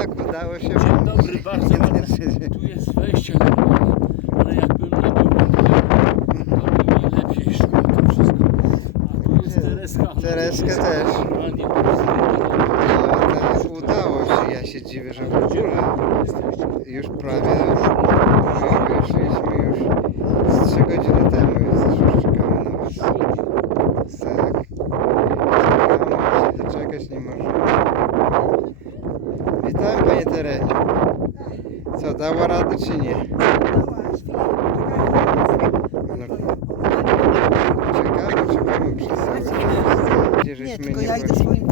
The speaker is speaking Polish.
Tak, udało się. Dzień dobry, bardzo ładne. Tu jest wejście normalne, ale jakbym nie był to by mi lepiej szło to wszystko. A tu jest Tereska. Tereska też. Normalnie. No, to udało się. Ja się dziwię, że w ogóle już prawie wyszliśmy już z 3 godziny temu. Już czekamy na was. Tak. Czekamy, się doczekać nie możemy. Witam panie Terenie. Co, dała radę czy nie? No, czekamy przez cały czas. Gdzie Nie, żeśmy tylko nie ja idę poszli. swoim